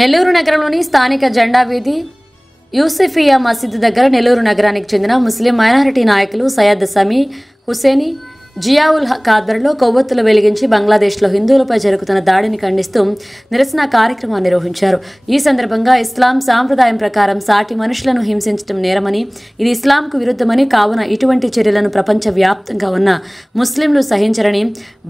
నెల్లూరు నగరంలోని స్థానిక జెండా వీధి యూసుఫియా మసీదు దగ్గర నెల్లూరు నగరానికి చెందిన ముస్లిం మైనారిటీ నాయకులు సయ్యద్ సమీ హుసేని జియావుల్ హక్ ఆధ్వర్యంలో కొవ్వొత్తులు వెలిగించి బంగ్లాదేశ్లో హిందువులపై జరుగుతున్న దాడిని ఖండిస్తూ నిరసన కార్యక్రమాన్ని నిర్వహించారు. ఈ సందర్భంగా ఇస్లాం సాంప్రదాయం ప్రకారం సాటి మనుషులను హింసించడం నేరమని, ఇది ఇస్లాంకు విరుద్ధమని, కావున ఇటువంటి చర్యలను ప్రపంచవ్యాప్తంగా ఉన్న ముస్లింలు సహించరని,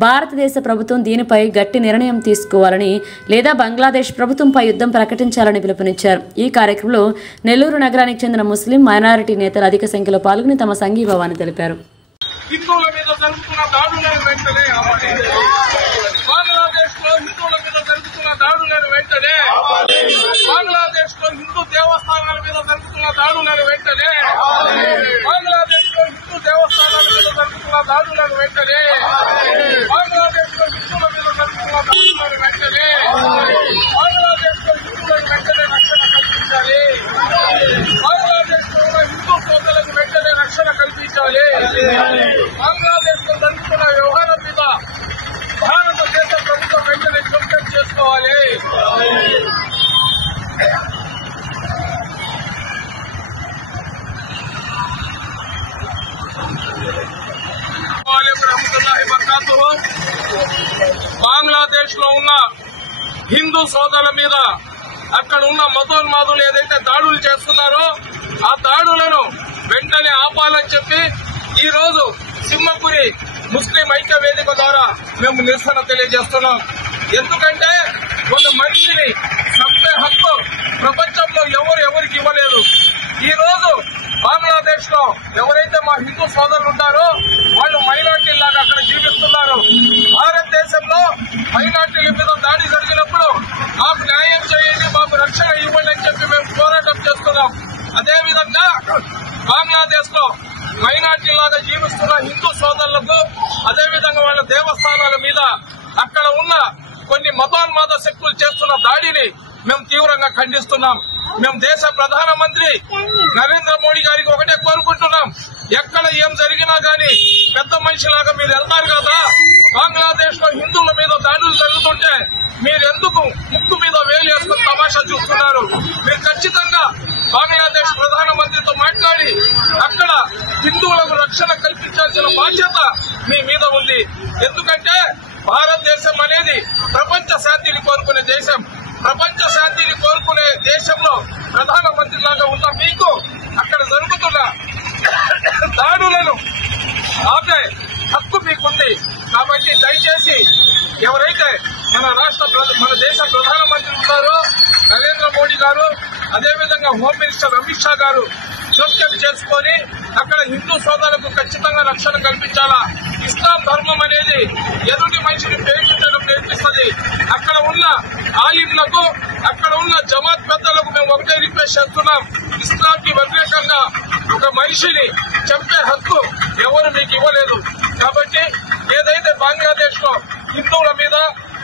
భారతదేశ ప్రభుత్వం దీనిపై గట్టి నిర్ణయం తీసుకోవాలని లేదా బంగ్లాదేశ్ ప్రభుత్వంపై యుద్ధం ప్రకటించాలని పిలుపునిచ్చారు. ఈ కార్యక్రమంలో నెల్లూరు నగరానికి చెందిన ముస్లిం మైనారిటీ నేతలు అధిక సంఖ్యలో పాల్గొని తమ సంఘీభావాన్ని తెలిపారు. హిందువుల మీద జరుగుతున్న దాడులను వెంటనే బంగ్లాదేశ్ లో హిందువుల మీద జరుగుతున్న దాడులను వెంటనే బంగ్లాదేశ్ లో హిందూ దేవస్థానాల మీద జరుగుతున్న దాడులను వెంటనే బంగ్లాదేశ్ లో హిందూ దేవస్థానాల మీద జరుగుతున్న దాడులను వెంటనే బంగ్లాదేశ్ లో హిందువుల మీద జరుగుతున్న దాడులను వెంటనే బంగ్లాదేశ్ లో హిందువులకు వెంటనే రక్షణ కల్పించాలి. బంగ్లాదేశ్ లో ఉన్న హిందూ సోదరులకు వెంటనే రక్షణ కల్పించాలి. బంగ్లాదేశ్ లో జరుగుతున్న వ్యవహారం మీద భారతదేశ ప్రభుత్వం వెంటనే జోక్యం చేసుకోవాలి. బంగ్లాదేశ్ లో ఉన్న హిందూ సోదరుల మీద అక్కడ ఉన్న మతోన్మాదులు ఏదైతే దాడులు చేస్తున్నారో ఆ దాడులను వెంటనే ఆపాలని చెప్పి ఈ రోజు సింహపురి ముస్లిం ఐక్య వేదిక ద్వారా మేము నిరసన తెలియజేస్తున్నాం. ఎందుకంటే ఒక మనిషిని చంపే హక్కు ప్రపంచంలో ఎవరికి ఇవ్వలేదు. ఈ రోజు బంగ్లాదేశ్ లో ఎవరైతే మా హిందూ సోదరులు ఉంటారో వాళ్ళు మైనార్టీ లాగా అక్కడ జీవిస్తున్నారు. భారతదేశంలో మైనార్టీల మీద దాడి జరిగినప్పుడు మాకు న్యాయం చేయండి, మాకు రక్షణ ఇవ్వండి అని చెప్పి మేము పోరాటం చేస్తున్నాం. అదేవిధంగా బంగ్లాదేశ్ లో మైనార్టీ లాగా జీవిస్తున్న హిందూ సోదరులకు అదేవిధంగా వాళ్ళ దేవస్థానాల మీద అక్కడ ఉన్న కొన్ని మతోన్మాద శక్తులు చేస్తున్న దాడిని మేము తీవ్రంగా ఖండిస్తున్నాం. మేము దేశ ప్రధానమంత్రి నరేంద్ర మోడీ గారికి ఒకటే కోరుకుంటున్నాం, ఎక్కడ ఏం జరిగినా గానీ పెద్ద మనిషిలాగా మీరు వెళ్తారు కదా, బంగ్లాదేశ్ లో హిందువుల మీద దాడులు జరుగుతుంటే మీరెందుకు ముక్కు మీద వేలు వేసుకుని తమాషా చూస్తున్నారు? మీరు ఖచ్చితంగా బంగ్లాదేశ్ ప్రధానమంత్రితో మాట్లాడి అక్కడ హిందువులకు రక్షణ కల్పించాల్సిన బాధ్యత మీ మీద ఉంది. ఎందుకంటే భారతదేశం అనేది ప్రపంచ శాంతిని కోరుకునే దేశం. ప్రపంచ శాంతిని కోరుకునే దేశంలో ప్రధానమంత్రిలాగా ఉన్న మీకు అక్కడ జరుగుతున్న దాడులను ఆపే హక్కు మీకుంది. కాబట్టి దయచేసి ఎవరైతే మన దేశ ప్రధానమంత్రి ఉన్నారో నరేంద్ర మోడీ గారు, అదేవిధంగా హోమ్ మినిస్టర్ అమిత్ షా గారు జోక్యం చేసుకుని అక్కడ హిందూ సోదరులకు ఖచ్చితంగా రక్షణ కల్పించాలా. ఇస్లాం ధర్మం అనేది ఎదుటి మనిషిని ప్రేమించడం నేర్పిస్తుంది. అక్కడ ఉన్న ఆలింలకు, అక్కడ ఉన్న జమాత్ పెద్దలకు మేము ఒకటే రిక్వెస్ట్ చేస్తున్నాం, ఇస్లాంకి వ్యతిరేకంగా ఒక మనిషిని చంపే హక్కు ఎవరు మీకు ఇవ్వలేదు. కాబట్టి ఏదైతే బంగ్లాదేశ్ లో హిందువుల మీద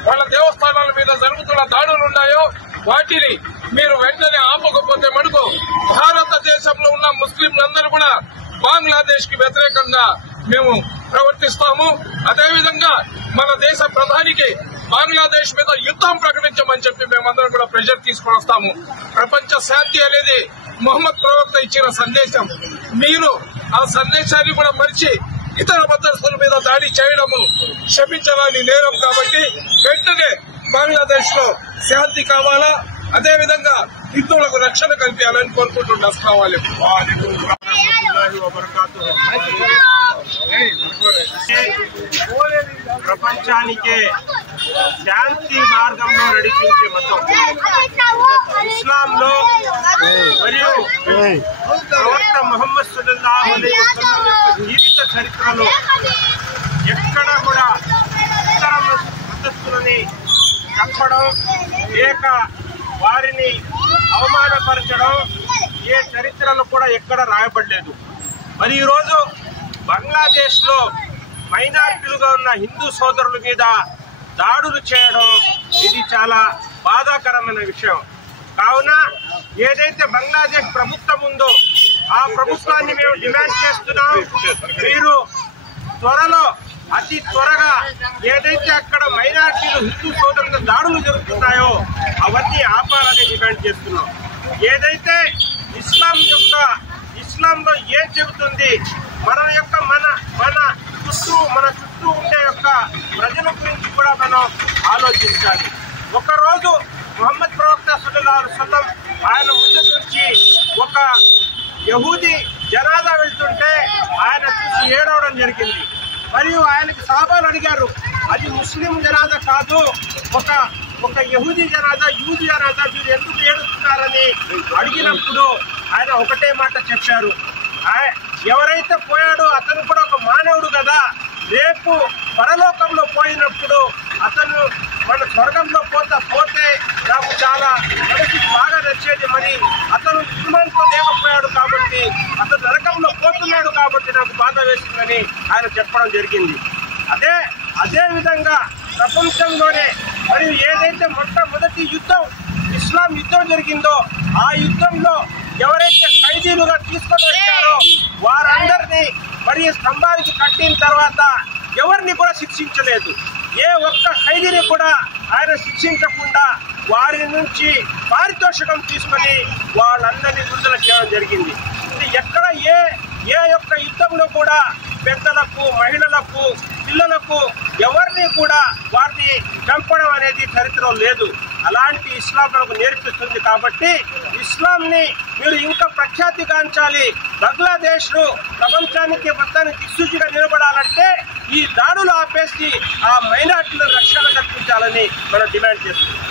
వాళ్ళ దేవస్థానాల మీద జరుగుతున్న దాడులు ఉన్నాయో వాటిని మీరు వెంటనే ఆపకపోతే మటుకు భారతదేశంలో ఉన్న ముస్లింలందరూ కూడా బంగ్లాదేశ్ కి వ్యతిరేకంగా మేము ప్రవర్తిస్తాము. అదేవిధంగా మన దేశ ప్రధానికి బంగ్లాదేశ్ మీద యుద్ధం ప్రకటించమని చెప్పి మేమందరం కూడా ప్రెషర్ తీసుకుని వస్తాము. ప్రపంచ శాంతి అనేది మొహమ్మద్ ప్రవక్త ఇచ్చిన సందేశం. మీరు ఆ సందేశాన్ని కూడా మరిచి ఇతర మతస్థుల మీద దాడి చేయడము క్షమించడానికి నేరం. కాబట్టి వెంటనే బంగ్లాదేశ్ లో శాంతి కావాలా, అదేవిధంగా హిందువులకు రక్షణ కల్పించాలని కోరుకుంటున్నాం. ప్రపంచానికే శాంతి మార్గంలో నడిపించే మతం ఇస్లాంలో మరియు ప్రవక్త ముహమ్మద్ సల్లల్లాహు అలైహి వసల్లం యొక్క జీవిత చరిత్రలో ఎక్కడ కూడా ఇతర మతస్థులని చంపడం, వారిని అవమానపరచడం ఏ చరిత్రలో కూడా ఎక్కడ రాయబడలేదు. మరి ఈరోజు బంగ్లాదేశ్ లో మైనారిటీలుగా ఉన్న హిందూ సోదరుల మీద దాడులు చేయడం ఇది చాలా బాధాకరమైన విషయం. కావున ఏదైతే బంగ్లాదేశ్ ప్రభుత్వం ఉందో ఆ ప్రభుత్వాన్ని మేము డిమాండ్ చేస్తున్నాం, మీరు త్వరలో అతి త్వరగా ఏదైతే అక్కడ మైనారిటీలు హిందూ సోదరుల దాడులు జరుగుతున్నాయో అవన్నీ ఆపాలని డిమాండ్ చేస్తున్నాం. ఏదైతే ఇస్లాంలో ఏం చెబుతుంది, మన చుట్టూ ఉండే యొక్క ప్రజల గురించి కూడా మనం ఆలోచించాలి. ఒకరోజు ముహమ్మద్ ప్రవక్త సల్లల్లాహు అలైహి వసల్లం ఆయన ముందు నుంచి ఒక యహూదీ జనాజా వెళ్తుంటే ఆయన చూసి ఏడవడం జరిగింది. మరియు ఆయనకి సహాబాలు అడిగారు, అది ముస్లిం జనాజా కాదు, ఒక యహూదీ జనాజా, యూదు జనాజా, మీరు ఎందుకు ఏడుస్తున్నారని అడిగినప్పుడు ఆయన ఒకటే మాట చెప్పారు, ఎవరైతే పోయాడో అతను కూడా ఒక మానవుడు కదా, రేపు పరలోకంలో పోయినప్పుడు అతను మన స్వర్గంలో పోతే నాకు చాలా మనసుకి బాగా నచ్చేది, మరి అతను ఇస్మాన్తో లేకపోయాడు కాబట్టి, అతను నరకంలో పోతున్నాడు కాబట్టి నాకు బాధ వేసిందని ఆయన చెప్పడం జరిగింది. అదే విధంగా ప్రపంచంలోనే మరియు ఏదైతే మొట్టమొదటి ఇస్లాం యుద్ధం జరిగిందో ఆ యుద్ధంలో ఎవరైతే ఖైదీలుగా తీసుకొని వచ్చారో వారందరినీ మరియు స్తంభానికి కట్టిన తర్వాత ఎవరిని కూడా శిక్షించలేదు. ఏ ఒక్క ఖైదీని కూడా ఆయన శిక్షించకుండా వారి నుంచి పారితోషికం తీసుకొని వాళ్ళందరినీ విడుదల చేయడం జరిగింది. ఇది ఎక్కడ ఏ యొక్క యుద్ధంలో కూడా పెద్దలకు, మహిళలకు, పిల్లలకు ఎవరిని కూడా వారిని చంపడం అనేది చరిత్రలో లేదు. అలాంటి ఇస్లాం మనకు నేర్పిస్తుంది. కాబట్టి ఇస్లాంని మీరు ఇంకా ప్రఖ్యాతిగాంచాలి. బంగ్లాదేశ్ను ప్రపంచానికి మొత్తానికి దిక్సూచిగా నిలబడాలంటే ఈ దాడులు ఆపేసి ఆ మైనార్టీలను రక్షణ కల్పించాలని మనం డిమాండ్ చేస్తున్నాం.